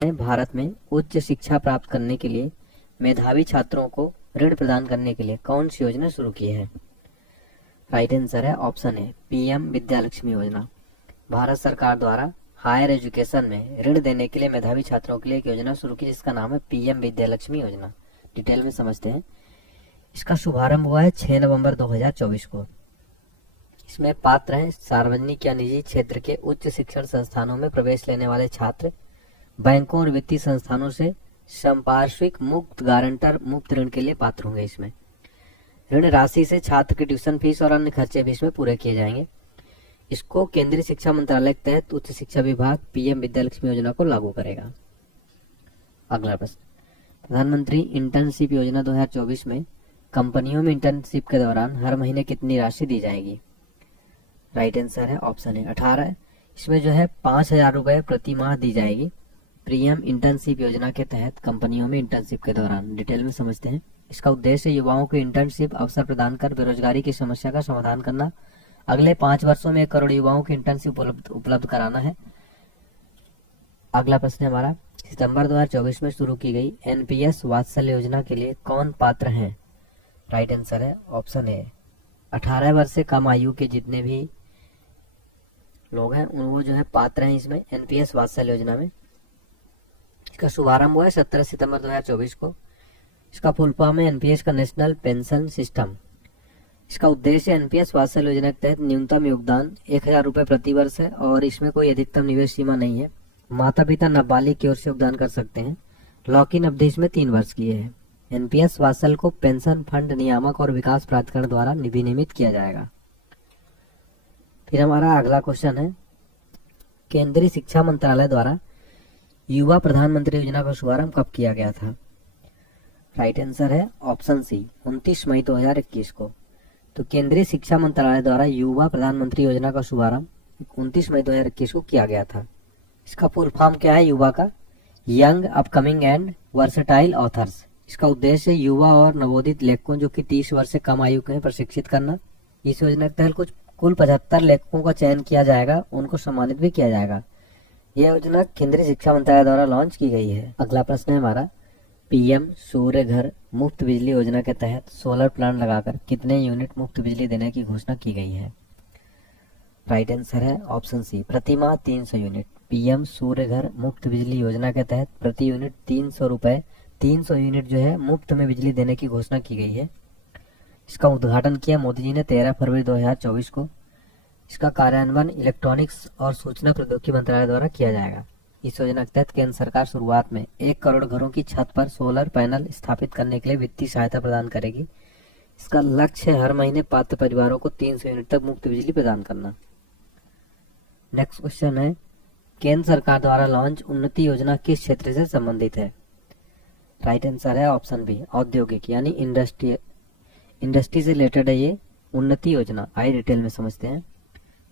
भारत में उच्च शिक्षा प्राप्त करने के लिए मेधावी छात्रों को ऋण प्रदान करने के लिए कौन सी योजना शुरू की है? राइट आंसर है ऑप्शन ए पीएम विद्यालक्ष्मी योजना। भारत सरकार द्वारा हायर एजुकेशन में ऋण देने के लिए मेधावी छात्रों के लिए एक योजना शुरू की जिसका नाम है पीएम विद्यालक्ष्मी योजना। डिटेल में समझते हैं। इसका शुभारंभ हुआ है 6 नवंबर 2024 को। इसमें पात्र हैं सार्वजनिक या निजी क्षेत्र के उच्च शिक्षण संस्थानों में प्रवेश लेने वाले छात्र, बैंकों और वित्तीय संस्थानों से संपार्श्विक मुक्त गारंटर मुफ्त ऋण के लिए पात्र होंगे। इसमें ऋण राशि से छात्र की ट्यूशन फीस और अन्य खर्चे भी इसमें पूरे किए जाएंगे। इसको केंद्रीय शिक्षा मंत्रालय के तहत उच्च शिक्षा विभाग पीएम विद्यालक्ष्मी योजना को लागू करेगा। अगला प्रश्न, प्रधानमंत्री इंटर्नशिप योजना 2024 में कंपनियों में इंटर्नशिप के दौरान हर महीने कितनी राशि दी जाएगी? राइट आंसर है ऑप्शन है 18। इसमें जो है 5,000 रुपये प्रति माह दी जाएगी पीएम इंटर्नशिप योजना के तहत कंपनियों में इंटर्नशिप के दौरान। डिटेल में समझते हैं। इसका उद्देश्य युवाओं को इंटर्नशिप अवसर प्रदान कर बेरोजगारी की समस्या का समाधान करना। अगले 5 वर्षों में 1 करोड़ युवाओं की इंटर्नशिप उपलब्ध कराना है। अगला प्रश्न है हमारा, सितंबर 2024 में शुरू की गई एनपीएस वात्सल्य योजना के लिए कौन पात्र हैं? राइट आंसर है ऑप्शन ए 18 वर्ष से कम आयु के जितने भी लोग हैं वो जो है पात्र हैं इसमें एनपीएस वात्सल्य योजना में। इसका शुभारंभ हुआ है 17 सितंबर 2024 को। इसका फुल फॉर्म है एनपीएस का नेशनल पेंशन सिस्टम। इसका उद्देश्य एनपीएस वात्सल्य योजना के तहत न्यूनतम योगदान 1,000 रुपये प्रति वर्ष है और इसमें कोई अधिकतम निवेश सीमा नहीं है। माता पिता नाबालिग की ओर से योगदान कर सकते हैं। लॉक इन अवधि इसमें 3 वर्ष की है। एनपीएस वात्सल्य को पेंशन फंड नियामक और विकास प्राधिकरण द्वारा विनियमित किया जाएगा। फिर हमारा अगला क्वेश्चन है, केंद्रीय शिक्षा मंत्रालय द्वारा युवा प्रधानमंत्री योजना का शुभारंभ कब किया गया था? राइट आंसर है ऑप्शन सी 29 मई 2021 को। तो केंद्रीय शिक्षा मंत्रालय द्वारा युवा प्रधानमंत्री योजना का शुभारंभ 29 मई 2021 को किया गया था। इसका फुल फॉर्म क्या है युवा का? Young upcoming and versatile authors. इसका उद्देश्य युवा और नवोदित लेखकों जो कि 30 वर्ष से कम आयु के हैं प्रशिक्षित करना। इस योजना के तहत कुल 75 लेखकों का चयन किया जाएगा, उनको सम्मानित भी किया जाएगा। यह योजना केंद्रीय शिक्षा मंत्रालय द्वारा लॉन्च की गई है। अगला प्रश्न है हमारा, पीएम सूर्य घर मुफ्त बिजली योजना के तहत सोलर प्लांट लगाकर कितने यूनिट मुफ्त बिजली देने की घोषणा की गई है? राइट आंसर है ऑप्शन सी प्रति माह 300 यूनिट। पीएम सूर्य घर मुफ्त बिजली योजना के तहत प्रति यूनिट 300 रुपये 300 यूनिट जो है मुफ्त में बिजली देने की घोषणा की गई है। इसका उद्घाटन किया मोदी जी ने 13 फरवरी 2024 को। इसका कार्यान्वयन इलेक्ट्रॉनिक्स और सूचना प्रौद्योगिकी मंत्रालय द्वारा किया जाएगा। इस योजना के तहत केंद्र सरकार शुरुआत में 1 करोड़ घरों की छत पर सोलर पैनल स्थापित करने के लिए वित्तीय सहायता प्रदान करेगी। इसका लक्ष्य है हर महीने पात्र परिवारों को 300 यूनिट तक मुफ्त बिजली प्रदान करना। नेक्स्ट क्वेश्चन है, केंद्र सरकार द्वारा लॉन्च उन्नति योजना किस क्षेत्र से संबंधित है? राइट आंसर है ऑप्शन बी औद्योगिक यानी इंडस्ट्री से रिलेटेड है ये उन्नति योजना। आइए डिटेल में समझते हैं।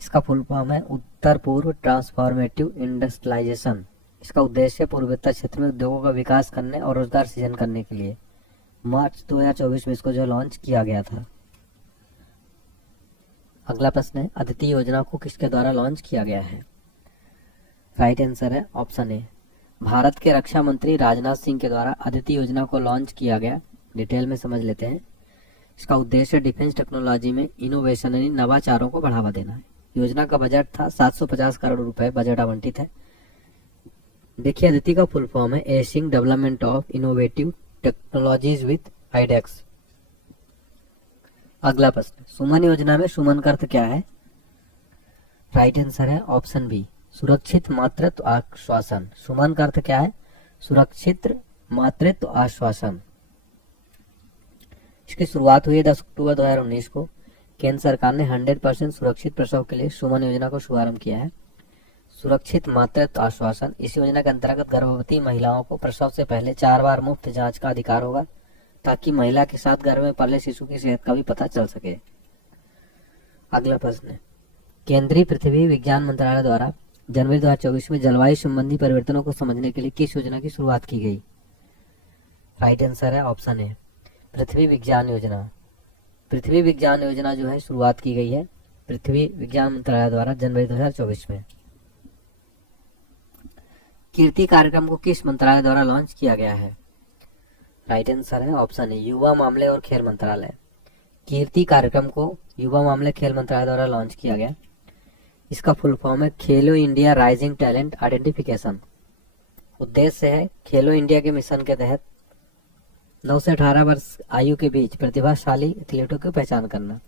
इसका फुल फॉर्म है उत्तर पूर्व ट्रांसफॉर्मेटिव इंडस्ट्रियलाइजेशन। इसका उद्देश्य पूर्वोत्तर क्षेत्र में उद्योगों का विकास करने और रोजगार सृजन करने के लिए मार्च 2024 में इसको जो लॉन्च किया गया था। अगला प्रश्न है, अदिति योजना को किसके द्वारा लॉन्च किया गया है? राइट आंसर है ऑप्शन ए भारत के रक्षा मंत्री राजनाथ सिंह के द्वारा अदिति योजना को लॉन्च किया गया। डिटेल में समझ लेते हैं। इसका उद्देश्य डिफेंस टेक्नोलॉजी में इनोवेशन यानी नवाचारों को बढ़ावा देना है। योजना का बजट था 750 करोड़ रुपए बजट आवंटित है। देखिए अदिति का फुल फॉर्म है acing development of innovative technologies with iDEX. अगला प्रश्न, सुमन योजना में सुमन का अर्थ क्या है? राइट आंसर है ऑप्शन बी सुरक्षित मातृत्व आश्वासन। सुमन का अर्थ क्या है? सुरक्षित मातृत्व आश्वासन। इसकी शुरुआत हुई है 10 अक्टूबर 2019 को। केंद्र सरकार ने 100% सुरक्षित प्रसव के लिए सुमन योजना को शुभारंभ किया है। सुरक्षित मातृत्व आश्वासन, इस योजना के अंतर्गत गर्भवती महिलाओं को प्रसव से पहले 4 बार मुफ्त जांच का अधिकार होगा ताकि महिला के साथ गर्भ में पले शिशु की सेहत का भी पता चल सके। अगला प्रश्न है, केंद्रीय पृथ्वी विज्ञान मंत्रालय द्वारा जनवरी 2024 में जलवायु संबंधी परिवर्तनों को समझने के लिए किस योजना की शुरुआत की गई? राइट आंसर है ऑप्शन ए पृथ्वी विज्ञान योजना। पृथ्वी विज्ञान योजना जो है शुरुआत की गई है पृथ्वी विज्ञान मंत्रालय द्वारा जनवरी 2024 में। कीर्ति कार्यक्रम को किस मंत्रालय द्वारा लॉन्च किया गया है? राइट आंसर है ऑप्शन ए, युवा मामले और खेल मंत्रालय। कीर्ति कार्यक्रम को युवा मामले खेल मंत्रालय द्वारा लॉन्च किया गया। इसका फुल फॉर्म है खेलो इंडिया राइजिंग टैलेंट आइडेंटिफिकेशन। उद्देश्य है खेलो इंडिया के मिशन के तहत 9 से 18 वर्ष आयु के बीच प्रतिभाशाली एथलीटों की पहचान करना।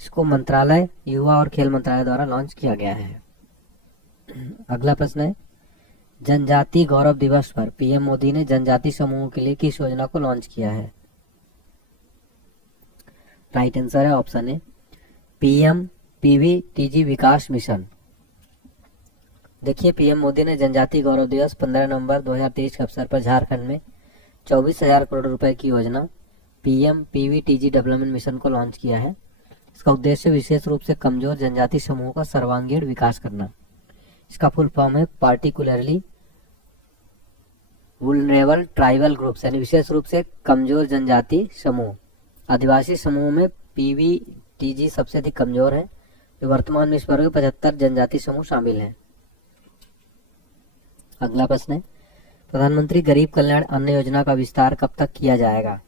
इसको मंत्रालय युवा और खेल मंत्रालय द्वारा लॉन्च किया गया है। अगला प्रश्न है जनजाति गौरव दिवस पर पीएम मोदी ने जनजाति समूहों के लिए किस योजना को लॉन्च किया है? राइट आंसर है option A, PM PVTG Vikas mission. देखिए पीएम मोदी ने जनजाति गौरव दिवस 15 नवंबर 2023 के अवसर पर झारखंड में 24,000 करोड़ रुपए की योजना पीएम पीवीटीजी डेवलपमेंट मिशन को लॉन्च किया है। इसका उद्देश्य विशेष रूप से कमजोर जनजाति समूहों का सर्वांगीण विकास करना। इसका फुल फॉर्म है पार्टिकुलरली वुलनरेबल ट्राइबल ग्रुप्स, यानी विशेष रूप से कमजोर जनजाति समूह। आदिवासी समूह में पीवीटीजी सबसे अधिक कमजोर है, जो वर्तमान में इस वर्ग 75 जनजाति समूह शामिल हैं। अगला प्रश्न है प्रधानमंत्री गरीब कल्याण अन्न योजना का विस्तार कब तक किया जाएगा?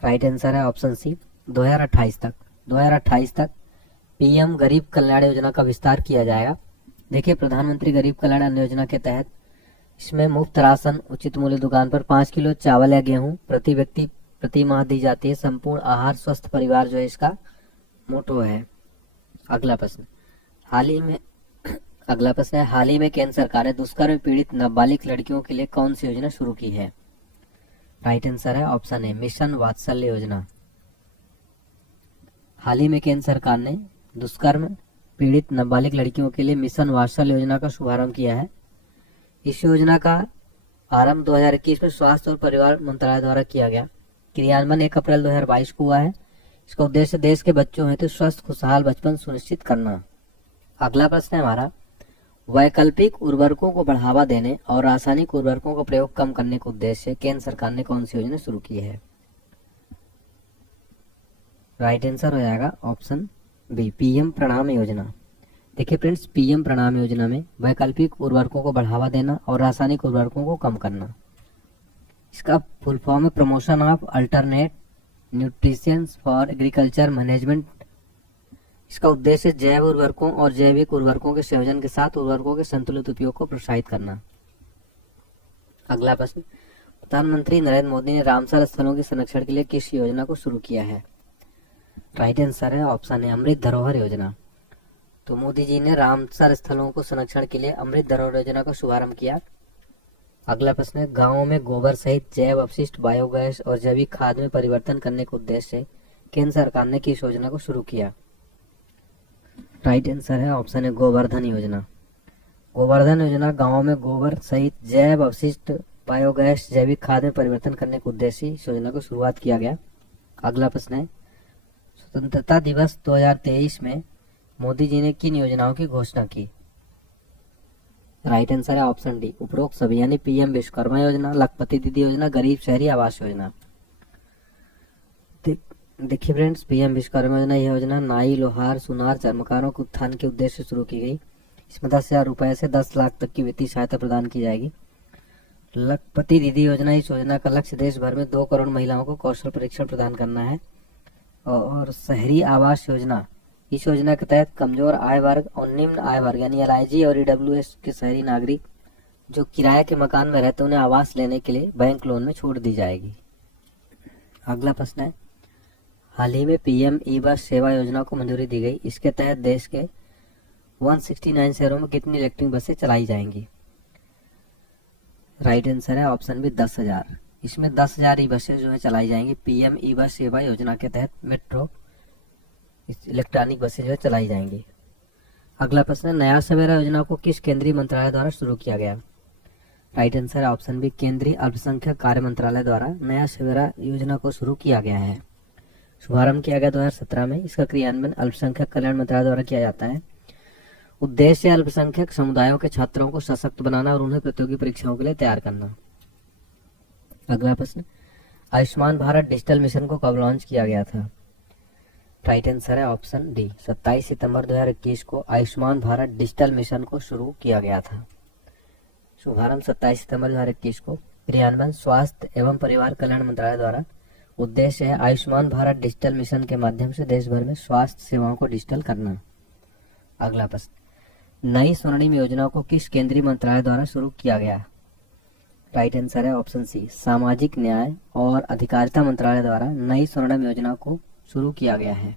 राइट आंसर है ऑप्शन सी, 2028 तक। 2028 तक पीएम गरीब कल्याण योजना का विस्तार किया जाएगा। देखिए प्रधानमंत्री गरीब कल्याण अन्न योजना के तहत इसमें मुफ्त राशन उचित मूल्य दुकान पर 5 किलो चावल या गेहूं प्रति व्यक्ति प्रति माह दी जाती है। संपूर्ण आहार स्वस्थ परिवार जो है इसका मोटो है। अगला प्रश्न हाल ही में केंद्र सरकार ने दुष्कर्म पीड़ित नाबालिग लड़कियों के लिए कौन सी योजना शुरू की है? राइट आंसर है ऑप्शन ए, मिशन वात्सल्य योजना। हाल ही में केंद्र सरकार ने दुष्कर्म पीड़ित नाबालिग लड़कियों के लिए मिशन वात्सल्य योजना का शुभारंभ किया है। इस योजना का आरंभ 2021 में स्वास्थ्य और परिवार मंत्रालय द्वारा किया गया। क्रियान्वयन 1 अप्रैल 2022 को हुआ है। इसका उद्देश्य देश के बच्चों हेतु स्वस्थ खुशहाल बचपन सुनिश्चित करना। अगला प्रश्न है हमारा वैकल्पिक उर्वरकों को बढ़ावा देने और रासायनिक उर्वरकों का प्रयोग कम करने के उद्देश्य से केंद्र सरकार ने कौन सी योजना शुरू की है? राइट आंसर हो जाएगा ऑप्शन बी, पीएम प्रणाम योजना। देखिए फ्रेंड्स पीएम प्रणाम योजना में वैकल्पिक उर्वरकों को बढ़ावा देना और रासायनिक उर्वरकों को कम करना। इसका फुल फॉर्म है promotion of alternate nutritions for agriculture management. इसका उद्देश्य जैव उर्वरकों और जैविक उर्वरकों के संयोजन के साथ उर्वरकों के संतुलित उपयोग को प्रोत्साहित करना। अगला प्रश्न प्रधानमंत्री नरेंद्र मोदी ने रामसर स्थलों के संरक्षण के लिए किस योजना को शुरू किया है? राइट आंसर है ऑप्शन ए, अमृत धरोहर योजना। तो मोदी जी ने रामसर स्थलों को संरक्षण के लिए अमृत धरोहर योजना का शुभारंभ किया। अगला प्रश्न है गांवों में गोबर सहित जैव अपशिष्ट बायोगैस और जैविक खाद में परिवर्तन करने के उद्देश्य से केंद्र सरकार ने किस योजना को शुरू किया? राइट आंसर है ऑप्शन है गोवर्धन योजना। गोवर्धन योजना गांवों में गोबर सहित जैव अपशिष्ट बायोगैस जैविक खाद में परिवर्तन करने के उद्देश्य से इस योजना को शुरुआत किया गया। अगला प्रश्न है स्वतंत्रता दिवस 2023 में मोदी जी ने किन योजनाओं की घोषणा की? राइट आंसर है ऑप्शन डी, उपरोक्त सभी, यानी पीएम विश्वकर्मा योजना, लखपति दीदी योजना, गरीब शहरी आवास योजना। देखिए फ्रेंड्स पीएम विश्वकर्मा योजना यह योजना नाई लोहार सुनार चर्मकारों के उत्थान के उद्देश्य से शुरू की गई। इसमें 10,000 रुपए से 10 लाख तक की वित्तीय सहायता प्रदान की जाएगी। लखपति दीदी योजना, इस योजना का लक्ष्य देश भर में 2 करोड़ महिलाओं को कौशल प्रशिक्षण प्रदान करना है। और शहरी आवास योजना, इस योजना के तहत कमजोर आय वर्ग और निम्न आय वर्ग यानी एलआईजी और ईडब्ल्यूएस के शहरी नागरिक जो किराए के मकान में रहते हैं उन्हें आवास लेने के लिए बैंक लोन में छूट दी जाएगी। अगला प्रश्न है हाल ही में पीएम ई बस सेवा योजना को मंजूरी दी गई। इसके तहत देश के 169 शहरों में कितनी इलेक्ट्रिक बसें चलाई जाएंगी? राइट आंसर है ऑप्शन बी, 10,000। इसमें 10,000 ई बसें जो है चलाई जाएंगी। पीएम ई बस सेवा योजना के तहत मेट्रो इलेक्ट्रॉनिक बसें जो है चलाई जाएंगी। अगला प्रश्न है नया सवेरा योजना को किस केंद्रीय मंत्रालय द्वारा शुरू किया गया? राइट आंसर है ऑप्शन बी, केंद्रीय अल्पसंख्यक कार्य मंत्रालय द्वारा नया सवेरा योजना को शुरू किया गया है। शुभारंभ किया गया 2017 में। इसका क्रियान्वयन अल्पसंख्यक कल्याण मंत्रालय द्वारा किया जाता है। उद्देश्य अल्पसंख्यक समुदायों के छात्रों को सशक्त बनाना और उन्हें प्रतियोगी परीक्षाओं के लिए तैयार करना। अगला प्रश्न आयुष्मान भारत डिजिटल मिशन को कब लॉन्च किया गया था? राइट आंसर है ऑप्शन डी, 27 सितंबर 2021 को आयुष्मान भारत डिजिटल मिशन को शुरू किया गया था। शुभारंभ 27 सितंबर 2021 को। क्रियान्वयन स्वास्थ्य एवं परिवार कल्याण मंत्रालय द्वारा। उद्देश्य है आयुष्मान भारत डिजिटल मिशन के माध्यम से देश भर में स्वास्थ्य सेवाओं को डिजिटल करना। अगला प्रश्न, नई स्वर्णिम योजना को किस केंद्रीय मंत्रालय द्वारा शुरू किया गया? राइट आंसर है ऑप्शन सी, सामाजिक न्याय और अधिकारिता मंत्रालय द्वारा नई स्वर्णिम योजना को शुरू किया गया है।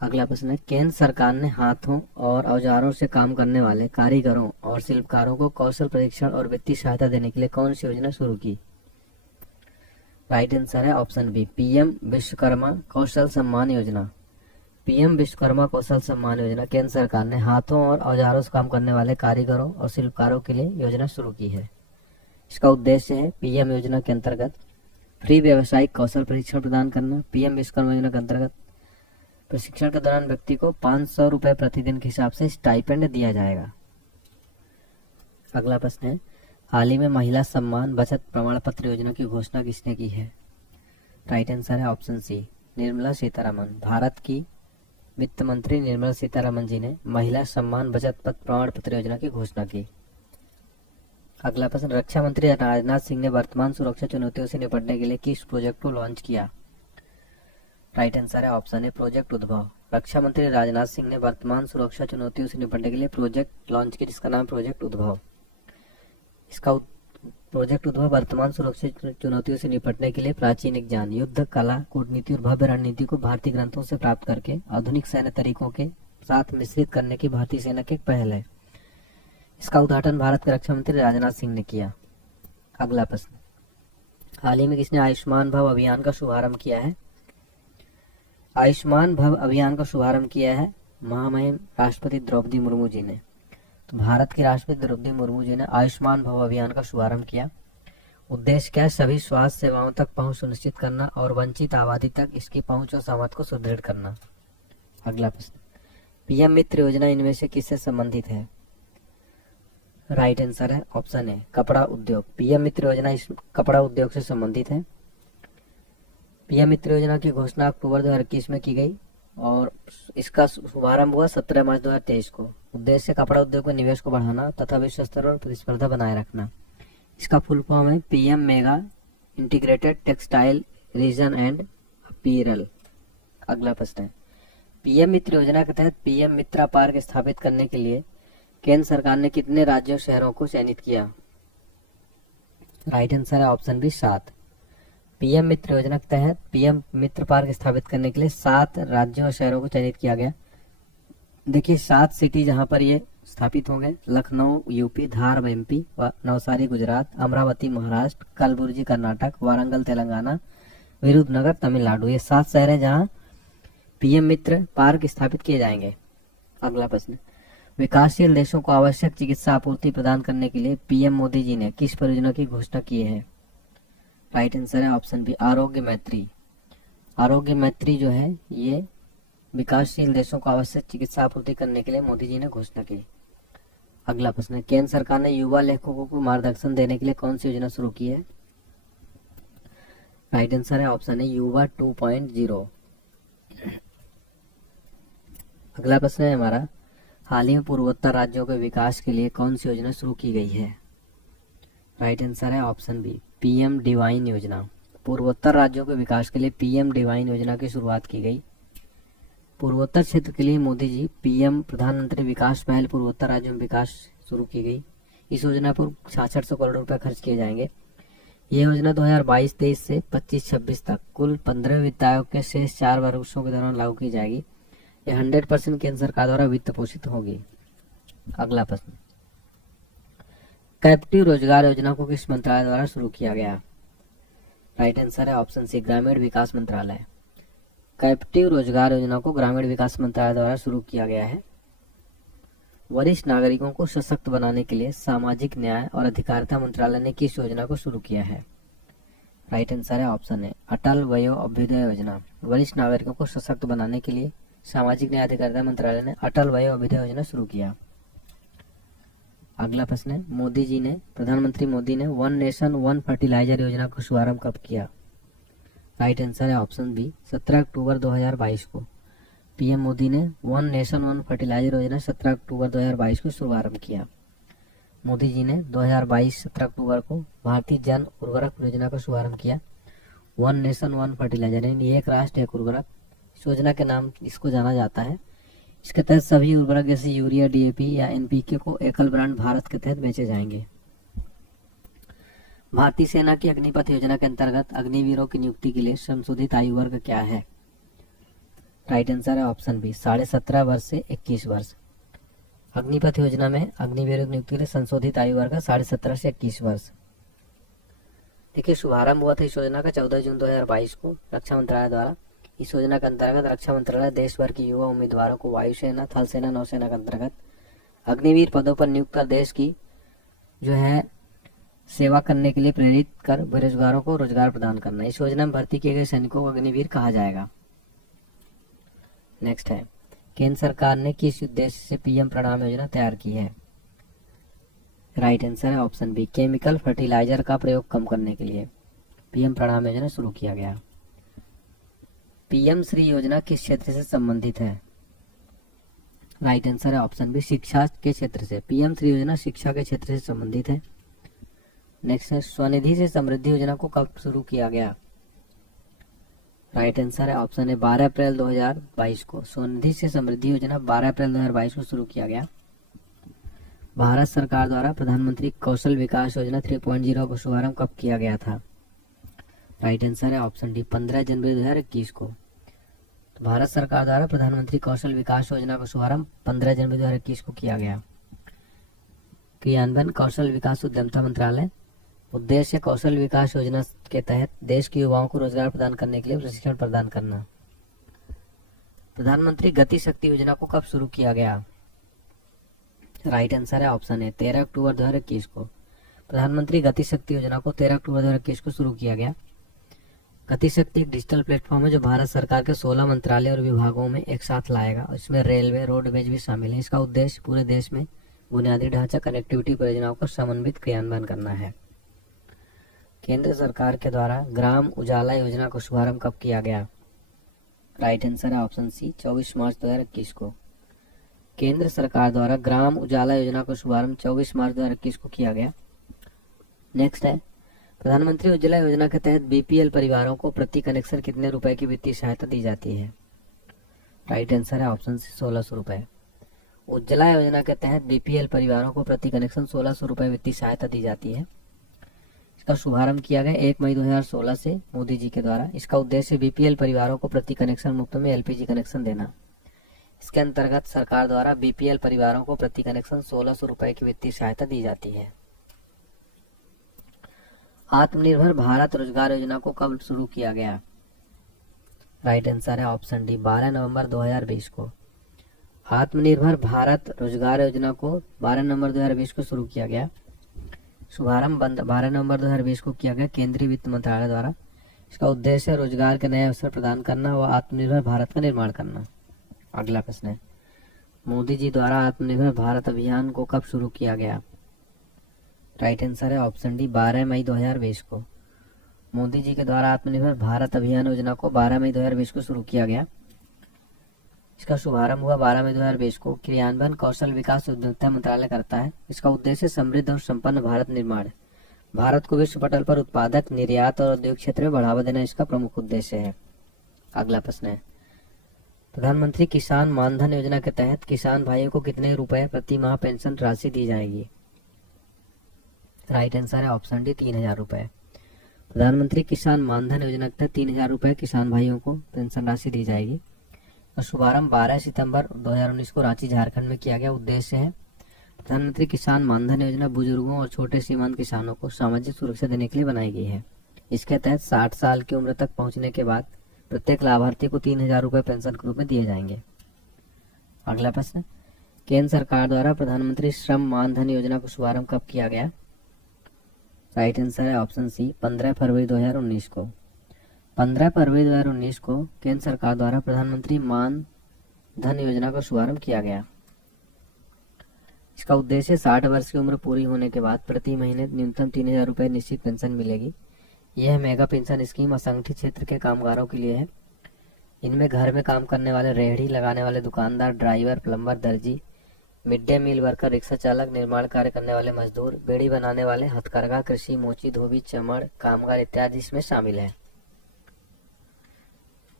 अगला प्रश्न है, केंद्र सरकार ने हाथों और औजारों से काम करने वाले कारीगरों और शिल्पकारों को कौशल प्रशिक्षण और वित्तीय सहायता देने के लिए कौन सी योजना शुरू की? राइट आंसर है ऑप्शन बी, पीएम विश्वकर्मा कौशल सम्मान योजना। पीएम विश्वकर्मा कौशल सम्मान योजना केंद्र सरकार ने हाथों और औजारों से काम करने वाले कारीगरों और शिल्पकारों के लिए योजना शुरू की है। इसका उद्देश्य है पीएम योजना के अंतर्गत फ्री व्यावसायिक कौशल प्रशिक्षण प्रदान करना। पीएम विश्वकर्मा योजना के अंतर्गत प्रशिक्षण के दौरान व्यक्ति को 500 रुपए प्रतिदिन के हिसाब से स्टाइपेंड दिया जाएगा। अगला प्रश्न है, हाल ही में महिला सम्मान बचत प्रमाण पत्र योजना की घोषणा किसने की है? राइट आंसर है ऑप्शन सी, निर्मला सीतारमन। भारत की वित्त मंत्री निर्मला सीतारमन जी ने महिला सम्मान बचत पत्र प्रमाण पत्र योजना की घोषणा की। अगला प्रश्न, रक्षा मंत्री राजनाथ सिंह ने वर्तमान सुरक्षा चुनौतियों से निपटने के लिए किस प्रोजेक्ट को लॉन्च किया? राइट आंसर है ऑप्शन ए, प्रोजेक्ट उद्भव। रक्षा मंत्री राजनाथ सिंह ने वर्तमान सुरक्षा चुनौतियों से निपटने के लिए प्रोजेक्ट लॉन्च किया जिसका नाम प्रोजेक्ट उद्भव। इसका प्रोजेक्ट उद्भव वर्तमान सुरक्षा चुनौतियों से निपटने के लिए प्राचीन ज्ञान, युद्ध कला, कूटनीति और भव्य रणनीति को भारतीय ग्रंथों से प्राप्त करके आधुनिक सैन्य तरीकों के साथ मिश्रित करने की भारतीय सेना की एक पहल है। इसका उद्घाटन भारत के रक्षा मंत्री राजनाथ सिंह ने किया। अगला प्रश्न, हाल ही में किसने आयुष्मान भव अभियान का शुभारंभ किया है? आयुष्मान भव अभियान का शुभारंभ किया है महामहिम राष्ट्रपति द्रौपदी मुर्मू जी ने। तो भारत के राष्ट्रपति द्रौपदी मुर्मू जी ने आयुष्मान भव अभियान का शुभारंभ किया। उद्देश्य क्या है? सभी स्वास्थ्य सेवाओं तक पहुंच सुनिश्चित करना और वंचित आबादी तक इसकी पहुंच और सामर्थ्य को सुदृढ़ करना। अगला प्रश्न, पीएम मित्र योजना इनमें से किससे संबंधित है? राइट आंसर है ऑप्शन ए, कपड़ा उद्योग। पीएम मित्र योजना इस कपड़ा उद्योग से संबंधित है। पीएम मित्र योजना की घोषणा अक्टूबर 2021 में की गई और इसका शुभारंभ हुआ 17 मार्च 2023 को। उद्देश्य कपड़ा उद्योग में निवेश को बढ़ाना तथा विश्व स्तर पर प्रतिस्पर्धा बनाए रखना। इसका फुल फॉर्म है PM mega integrated textile region and apparel. अगला प्रश्न है, पीएम मित्र योजना के तहत पीएम मित्रा पार्क स्थापित करने के लिए केंद्र सरकार ने कितने राज्यों और शहरों को चयनित किया? राइट आंसर है ऑप्शन बी, 7। पीएम मित्र योजना के तहत पीएम मित्र पार्क स्थापित करने के लिए 7 राज्यों और शहरों को चयनित किया गया। देखिए 7 सिटी जहां पर ये स्थापित होंगे, लखनऊ यूपी, धार एमपी, नवसारी गुजरात, अमरावती महाराष्ट्र, कलबुर्गी कर्नाटक, वारंगल तेलंगाना, विरुधनगर तमिलनाडु। ये 7 शहर हैं जहां पीएम मित्र पार्क स्थापित किए जाएंगे। अगला प्रश्न, विकासशील देशों को आवश्यक चिकित्सा आपूर्ति प्रदान करने के लिए पीएम मोदी जी ने किस परियोजना की घोषणा की है? राइट आंसर है ऑप्शन बी, आरोग्य मैत्री। आरोग्य मैत्री जो है ये विकासशील देशों को आवश्यक चिकित्सा आपूर्ति करने के लिए मोदी जी ने घोषणा की। अगला प्रश्न है, केंद्र सरकार ने युवा लेखकों को मार्गदर्शन देने के लिए कौन सी योजना शुरू की है? राइट आंसर है ऑप्शन है, युवा 2.0। अगला प्रश्न है हमारा, हाल ही में पूर्वोत्तर राज्यों के विकास के लिए कौन सी योजना शुरू की गई है? राइट आंसर है ऑप्शन बी, पीएम डिवाइन योजना। पूर्वोत्तर राज्यों के विकास के लिए पीएम डिवाइन योजना की शुरुआत की गई। पूर्वोत्तर क्षेत्र के लिए मोदी जी पीएम प्रधानमंत्री विकास पहल पूर्वोत्तर राज्यों में विकास शुरू की गई। इस योजना पर 6600 करोड़ रुपए खर्च किए जाएंगे। ये योजना 2022-23 से 25-26 तक कुल 15 वित्त आयोग के शेष 4 वर्षों के दौरान लागू की जाएगी। यह 100% केंद्र सरकार द्वारा वित्त पोषित होगी। अगला प्रश्न, कैप्टिव रोजगार योजना को किस मंत्रालय द्वारा शुरू किया गया? राइट आंसर है ऑप्शन सी, ग्रामीण विकास मंत्रालय। कैप्टिव रोजगार योजना को ग्रामीण विकास मंत्रालय द्वारा शुरू किया गया है। वरिष्ठ नागरिकों को सशक्त बनाने के लिए सामाजिक न्याय और अधिकारिता मंत्रालय ने किस योजना को शुरू किया है? राइट आंसर है ऑप्शन है, अटल वयो अभ्युदय योजना। वरिष्ठ नागरिकों को सशक्त बनाने के लिए सामाजिक न्याय अधिकारिता मंत्रालय ने अटल वयो अभ्युदय योजना शुरू किया। अगला प्रश्न है, प्रधानमंत्री मोदी ने वन नेशन वन फर्टिलाइजर योजना का शुभारंभ कब किया? राइट आंसर है ऑप्शन बी, 17 अक्टूबर 2022 को। पीएम मोदी ने वन नेशन वन फर्टिलाइजर योजना 17 अक्टूबर 2022 को शुभारंभ किया। मोदी जी ने 2022 17 अक्टूबर को भारतीय जन उर्वरक योजना का शुभारंभ किया। वन नेशन वन फर्टिलाइजर यानी एक राष्ट्र एक उर्वरक इस योजना के नाम इसको जाना जाता है। इसके तहत सभी उर्वरक जैसे यूरिया, डीएपी या एनपीके को एकल ब्रांड भारत के तहत बेचे जाएंगे। भारतीय सेना की अग्निपथ योजना के अंतर्गत अग्निवीरों की नियुक्ति के लिए संशोधित आयु वर्ग क्या है? राइट आंसर है ऑप्शन बी 17.5 वर्ष से 21 वर्ष। अग्निपथ योजना में अग्निवीरों की नियुक्ति के लिए संशोधित आयु वर्ग 17.5 से 21 वर्ष। देखिए, शुभारंभ हुआ था इस योजना का 14 जून 2022 को रक्षा मंत्रालय द्वारा। इस योजना के अंतर्गत रक्षा मंत्रालय देश भर के युवा उम्मीदवारों को वायुसेना, थल सेना, नौसेना के अंतर्गत अग्निवीर पदों पर नियुक्त कर देश की जो है सेवा करने के लिए प्रेरित कर बेरोजगारों को रोजगार प्रदान करना। इस योजना में भर्ती किए गए सैनिकों को अग्निवीर कहा जाएगा। नेक्स्ट है, केंद्र सरकार ने किस उद्देश्य से पीएम प्रणाम योजना तैयार की है? राइट आंसर है ऑप्शन बी केमिकल फर्टिलाइजर का प्रयोग कम करने के लिए पीएम प्रणाम योजना शुरू किया गया। पीएम श्री योजना किस क्षेत्र से संबंधित है? राइट आंसर है ऑप्शन बी शिक्षा के क्षेत्र से। पीएम श्री योजना शिक्षा के क्षेत्र से संबंधित है। नेक्स्ट है, स्वनिधि से समृद्धि योजना को कब शुरू किया गया? राइट आंसर है ऑप्शन है 12 अप्रैल 2022 को। स्वनिधि से समृद्धि योजना 12 अप्रैल 2022 को शुरू किया गया। भारत सरकार द्वारा प्रधानमंत्री कौशल विकास योजना 3.0 का शुभारंभ कब किया गया था? राइट आंसर है ऑप्शन डी 15 जनवरी 2021 को। तो भारत सरकार द्वारा प्रधानमंत्री कौशल विकास योजना का शुभारंभ 15 जनवरी 2021 को किया गया। क्रियान्वयन कौशल विकास उद्यमता मंत्रालय। उद्देश्य कौशल विकास योजना के तहत देश के युवाओं को रोजगार प्रदान करने के लिए प्रशिक्षण प्रदान करना। प्रधानमंत्री गति शक्ति योजना को कब शुरू किया गया? राइट आंसर है ऑप्शन है 13 अक्टूबर 2021 को। प्रधानमंत्री गति शक्ति योजना को 13 अक्टूबर 2021 को शुरू किया गया। गति शक्ति एक डिजिटल प्लेटफॉर्म है जो भारत सरकार के 16 मंत्रालय और विभागों में एक साथ लाएगा। इसमें रेलवे, रोडवेज भी शामिल है। इसका उद्देश्य पूरे देश में बुनियादी ढांचा कनेक्टिविटी परियोजनाओं का समन्वित क्रियान्वयन करना है। केंद्र सरकार के द्वारा ग्राम उजाला योजना का शुभारंभ कब किया गया? राइट आंसर है ऑप्शन सी 24 मार्च 2021 को। केंद्र सरकार द्वारा ग्राम उजाला योजना का शुभारंभ 24 मार्च 2021 को किया गया। नेक्स्ट है, प्रधानमंत्री उज्ज्वला योजना के तहत बीपीएल परिवारों को प्रति कनेक्शन कितने रुपए की वित्तीय सहायता दी जाती है? राइट आंसर है ऑप्शन सी 1600 रुपए। उज्ज्वला योजना के तहत बीपीएल परिवारों को प्रति कनेक्शन 1600 रुपए वित्तीय सहायता दी जाती है। इसका शुभारंभ किया गया 1 मई 2016 से मोदी जी के द्वारा। इसका उद्देश्य बीपीएल परिवारों को प्रति कनेक्शन मुफ्त में एलपीजी कनेक्शन देना। इसके अंतर्गत सरकार द्वारा बीपीएल परिवारों को प्रति कनेक्शन 1600 रुपए की वित्तीय सहायता दी जाती है। आत्मनिर्भर भारत रोजगार योजना को कब शुरू किया गया? राइट आंसर है ऑप्शन डी 12 नवंबर 2020 को। आत्मनिर्भर भारत रोजगार योजना को 12 नवंबर 2020 को शुरू किया गया। शुभारंभ 12 नवंबर 2020 को किया गया केंद्रीय वित्त मंत्रालय द्वारा। इसका उद्देश्य रोजगार के नए अवसर प्रदान करना व आत्मनिर्भर भारत का निर्माण करना। अगला प्रश्न है, मोदी जी द्वारा आत्मनिर्भर भारत अभियान को कब शुरू किया गया? राइट आंसर है ऑप्शन डी 12 मई 2020 को। मोदी जी के द्वारा आत्मनिर्भर भारत अभियान योजना को 12 मई 2020 को शुरू किया गया। इसका शुभारंभ हुआ 12 मई 2020 को। क्रियान्वयन कौशल विकास उद्यमिता मंत्रालय करता है। इसका उद्देश्य समृद्ध और संपन्न भारत निर्माण, भारत को विश्व पटल पर उत्पादक, निर्यात और उद्योग क्षेत्र में बढ़ावा देना इसका प्रमुख उद्देश्य है। अगला प्रश्न है, प्रधानमंत्री किसान मानधन योजना के तहत किसान भाइयों को कितने रुपए प्रति माह पेंशन राशि दी जाएगी? राइट आंसर है ऑप्शन डी 3000 रुपए। प्रधानमंत्री किसान मानधन योजना के तहत 3000 रुपए किसान भाइयों को पेंशन राशि दी जाएगी। शुभारंभ 12 सितंबर 2019 को रांची, झारखंड में किया गया। उद्देश्य है प्रधानमंत्री किसान मानधन योजना बुजुर्गों और छोटे सीमांत किसानों को सामाजिक सुरक्षा देने के लिए बनाई गई है। इसके तहत 60 साल की उम्र तक पहुंचने के बाद प्रत्येक लाभार्थी को 3000 रुपए पेंशन के रूप में दिए जाएंगे। अगला प्रश्न, केंद्र सरकार द्वारा प्रधानमंत्री श्रम मानधन योजना का शुभारंभ कब किया गया? राइट आंसर है ऑप्शन सी 15 फरवरी 2019 को। 15 फरवरी 2019 को केंद्र सरकार द्वारा प्रधानमंत्री मान धन योजना का शुभारंभ किया गया। इसका उद्देश्य 60 वर्ष की उम्र पूरी होने के बाद प्रति महीने न्यूनतम 3000 रुपए निश्चित पेंशन मिलेगी। यह मेगा पेंशन स्कीम असंगठित क्षेत्र के कामगारों के लिए है। इनमें घर में काम करने वाले, रेहड़ी लगाने वाले दुकानदार, ड्राइवर, प्लम्बर, दर्जी, मिड डे मील वर्कर, रिक्शा चालक, निर्माण कार्य करने वाले मजदूर, बेड़ी बनाने वाले, हथकरघा, कृषि, मोची, धोबी, चमड़ कामगार इत्यादि इसमें शामिल है।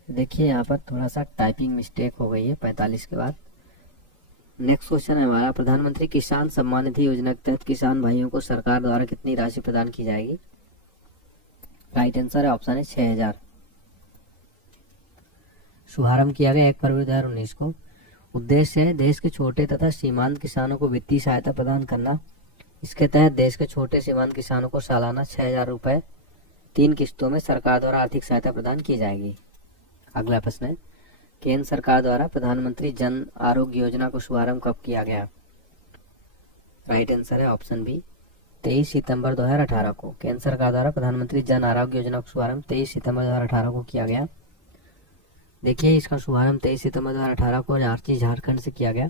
देखिए यहाँ पर थोड़ा सा टाइपिंग मिस्टेक हो गई है 45 के बाद। नेक्स्ट क्वेश्चन है हमारा, प्रधानमंत्री किसान सम्मान निधि योजना के तहत किसान भाइयों को सरकार द्वारा कितनी राशि प्रदान की जाएगी? राइट आंसर है ऑप्शन है 6000। शुभारंभ किया गया 1 फरवरी 2019 को। उद्देश्य है देश के छोटे तथा सीमांत किसानों को वित्तीय सहायता प्रदान करना। इसके तहत देश के छोटे सीमांत किसानों को सालाना 6000 रुपए 3 किस्तों में सरकार द्वारा आर्थिक सहायता प्रदान की जाएगी। अगला प्रश्न है, केंद्र सरकार द्वारा प्रधानमंत्री जन आरोग्य योजना को शुभारंभ कब किया गया? राइट आंसर है ऑप्शन बी 23 सितंबर 2018 को। केंद्र सरकार द्वारा प्रधानमंत्री जन आरोग्य योजना का शुभारंभ 23 सितंबर 2018 को किया गया। देखिए इसका शुभारंभ 23 सितंबर 2018 को रांची झारखंड से किया गया।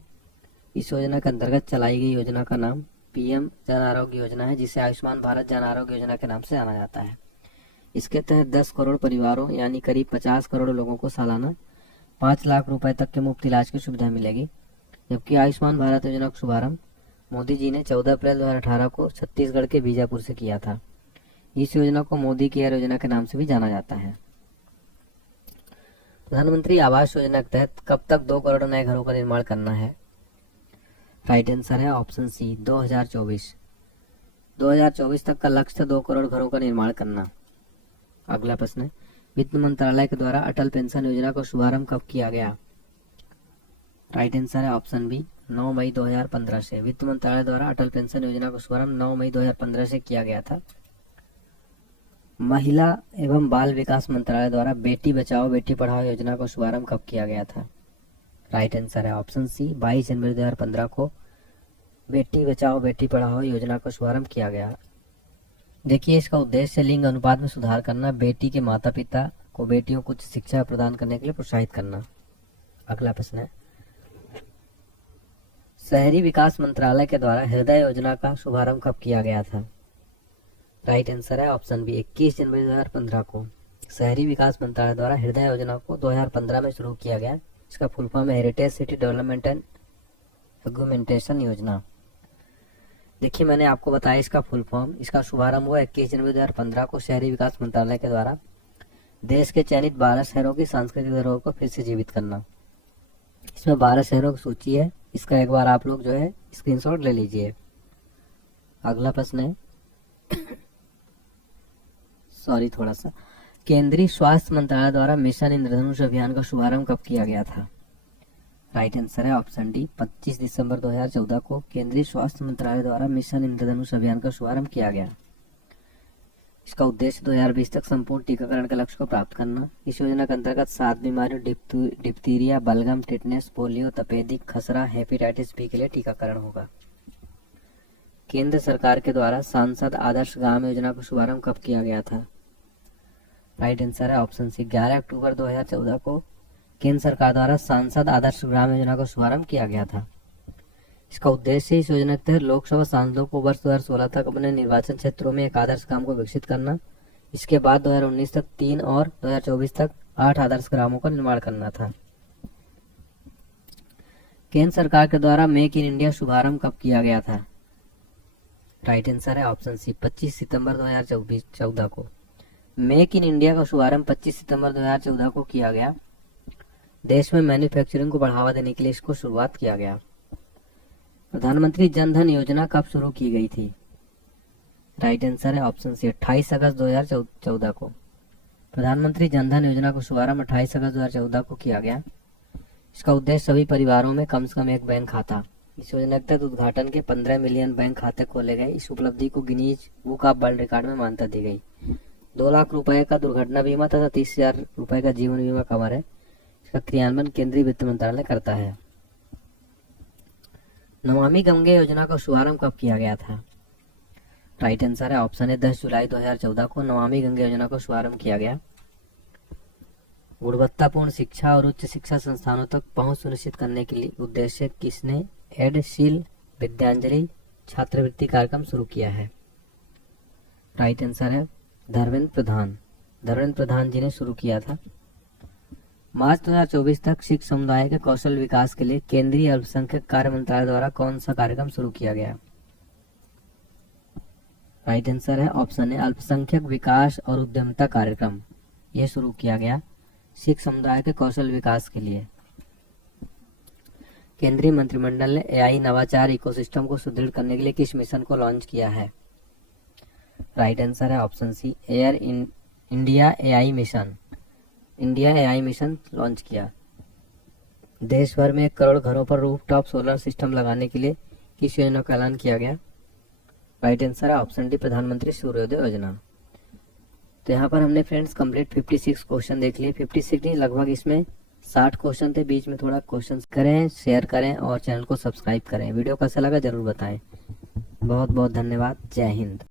इस योजना के अंतर्गत चलाई गई योजना का नाम पीएम जन आरोग्य योजना है, जिसे आयुष्मान भारत जन आरोग्य योजना के नाम से जाना जाता है। इसके तहत 10 करोड़ परिवारों यानी करीब 50 करोड़ लोगों को सालाना 5 लाख रुपए तक के मुफ्त इलाज की सुविधा मिलेगी। जबकि आयुष्मान भारत योजना का शुभारंभ मोदी जी ने 14 अप्रैल 2018 को छत्तीसगढ़ के बीजापुर से किया था। इस योजना को मोदी केयर योजना के नाम से भी जाना जाता है। प्रधानमंत्री आवास योजना के तहत कब तक 2 करोड़ नए घरों का निर्माण करना है? राइट आंसर है ऑप्शन सी 2024। 2024 तक का लक्ष्य 2 करोड़ घरों का निर्माण करना। अगला प्रश्न है, वित्त मंत्रालय के द्वारा अटल पेंशन योजना का शुभारंभ कब किया गया? राइट आंसर है ऑप्शन बी 9 मई 2015 से। वित्त मंत्रालय द्वारा अटल पेंशन योजना का शुभारंभ 9 मई 2015 से किया गया था। महिला एवं बाल विकास मंत्रालय द्वारा बेटी बचाओ बेटी पढ़ाओ योजना का शुभारंभ कब किया गया था? राइट आंसर है ऑप्शन सी 22 जनवरी 2015 को बेटी बचाओ बेटी पढ़ाओ योजना का शुभारंभ किया गया। देखिए इसका उद्देश्य लिंग अनुपात में सुधार करना, बेटी के माता पिता को बेटियों को उच्च शिक्षा प्रदान करने के लिए प्रोत्साहित करना। अगला प्रश्न है, शहरी विकास मंत्रालय के द्वारा हृदय योजना का शुभारंभ कब किया गया था? राइट आंसर है ऑप्शन बी 21 जनवरी 2015 को। शहरी विकास मंत्रालय द्वारा हृदय योजना को 2015 में शुरू किया गया। इसका फुल फॉर्म है हेरिटेज सिटी डेवलपमेंट एंड एग्यूमेंटेशन योजना। देखिए मैंने आपको बताया इसका फुल फॉर्म। इसका शुभारंभ हुआ 21 जनवरी 2015 को शहरी विकास मंत्रालय के द्वारा देश के चयनित 12 शहरों की सांस्कृतिक धरोहर को फिर से जीवित करना। इसमें 12 शहरों की सूची है। इसका एक बार आप लोग जो है स्क्रीनशॉट ले लीजिए। अगला प्रश्न है थोड़ा सा, केंद्रीय स्वास्थ्य मंत्रालय द्वारा मिशन इंद्रधनुष अभियान का शुभारंभ कब किया गया था? राइट आंसर है ऑप्शन डी 25 दिसंबर 2014 को केंद्रीय स्वास्थ्य मंत्रालय द्वारा मिशन इंद्रधनुष अभियान का शुभारंभ किया गया। इसका उद्देश्य 2020 तक संपूर्ण टीकाकरण के लक्ष्य को प्राप्त करना। इस योजना के अंतर्गत 7 बीमारियों डिप्थीरिया, बलगम, टिटनेस, पोलियो, तपेदिक, खसरा, हेपेटाइटिस बी के लिए टीकाकरण होगा। केंद्र सरकार के द्वारा सांसद आदर्श ग्राम योजना का शुभारंभ कब किया गया था? राइट आंसर है ऑप्शन सी 11 अक्टूबर 2014 को केंद्र सरकार द्वारा सांसद आदर्श ग्राम योजना का शुभारंभ किया गया था। इसका उद्देश्य इस योजना के तहत लोकसभा सांसदों को वर्ष 2016 तक अपने निर्वाचन क्षेत्रों में एक आदर्श ग्राम को विकसित करना। इसके बाद 2019 तक 3 और 2024 तक 8 आदर्श ग्रामों का निर्माण करना था। केंद्र सरकार के द्वारा मेक इन इंडिया शुभारंभ कब किया गया था? राइट आंसर है ऑप्शन सी 25 सितंबर 2014 को। मेक इन इंडिया का शुभारंभ 25 सितंबर 2014 को किया गया। देश में मैन्युफैक्चरिंग को बढ़ावा देने के लिए इसको शुरुआत किया गया। प्रधानमंत्री जन धन योजना कब शुरू की गई थी? राइट आंसर है ऑप्शन सी 28 अगस्त 2014 को। प्रधानमंत्री जन धन योजना का शुभारंभ 28 अगस्त 2014 को किया गया। इसका उद्देश्य सभी परिवारों में कम से कम एक बैंक खाता। इस योजना के तहत उद्घाटन के 15 मिलियन बैंक खाते खोले गए। इस उपलब्धि को Guinness book of world record में मान्यता दी गई। 2 लाख रुपए का दुर्घटना बीमा तथा 30,000 रुपए का जीवन बीमा कवर है। इसका क्रियान्वयन केंद्रीय वित्त मंत्रालय करता है। नमामि गंगे योजना का शुभारंभ कब किया गया था? राइट आंसर है ऑप्शन है 10 जुलाई 2014 को नमामि गंगे योजना का शुभारंभ किया गया। गुणवत्तापूर्ण शिक्षा और उच्च शिक्षा संस्थानों तक पहुंच सुनिश्चित करने के लिए उद्देश्य किसने एडशील विद्यांजलि छात्रवृत्ति कार्यक्रम शुरू किया है? राइट आंसर है धर्मेंद्र प्रधान जी ने शुरू किया था। मार्च 2024 तक सिख समुदाय के कौशल विकास के लिए केंद्रीय अल्पसंख्यक कार्य मंत्रालय द्वारा कौन सा कार्यक्रम शुरू किया गया? राइट आंसर है ऑप्शन ए अल्पसंख्यक विकास और उद्यमिता कार्यक्रम। यह शुरू किया गया सिख समुदाय के कौशल विकास के लिए। केंद्रीय मंत्रिमंडल ने एआई नवाचार इकोसिस्टम को सुदृढ़ करने के लिए किस मिशन को लॉन्च किया है? राइट आंसर है option C Air India AI mission. India AI mission launch किया। देश भर में 1 करोड़ घरों पर रूफटॉप सोलर सिस्टम लगाने के लिए किस योजना का ऐलान किया गया? राइट आंसर है ऑप्शन डी प्रधानमंत्री सूर्योदय योजना। तो यहाँ पर हमने फ्रेंड्स कंप्लीट 56 क्वेश्चन देख लिए। 56 नहीं, लगभग इसमें 60 क्वेश्चन थे। बीच में थोड़ा क्वेश्चन करें, शेयर करें और चैनल को सब्सक्राइब करें। वीडियो कैसा लगा जरूर बताएं। बहुत बहुत धन्यवाद। जय हिंद।